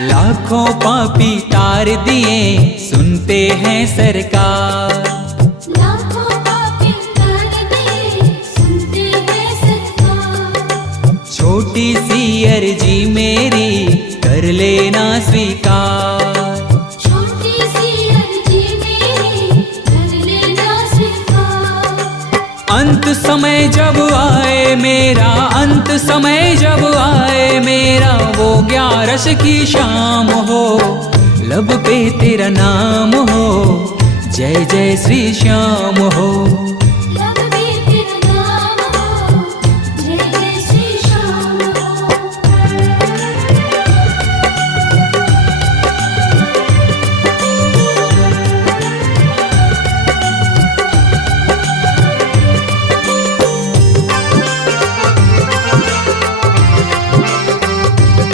लाखों पापी तार दिए सुनते हैं सरकार। लाखों पापी तार दिए सुनते हैं सरकार। छोटी सी अर्जी मेरी कर लेना स्वीकार। छोटी सी अर्जी मेरी कर लेना स्वीकार। अंत समय जब आए मेरा, अंत समय जब आए मेरा, वो 11 की शाम हो, लब पे तेरा नाम हो, जय जय श्री श्याम हो।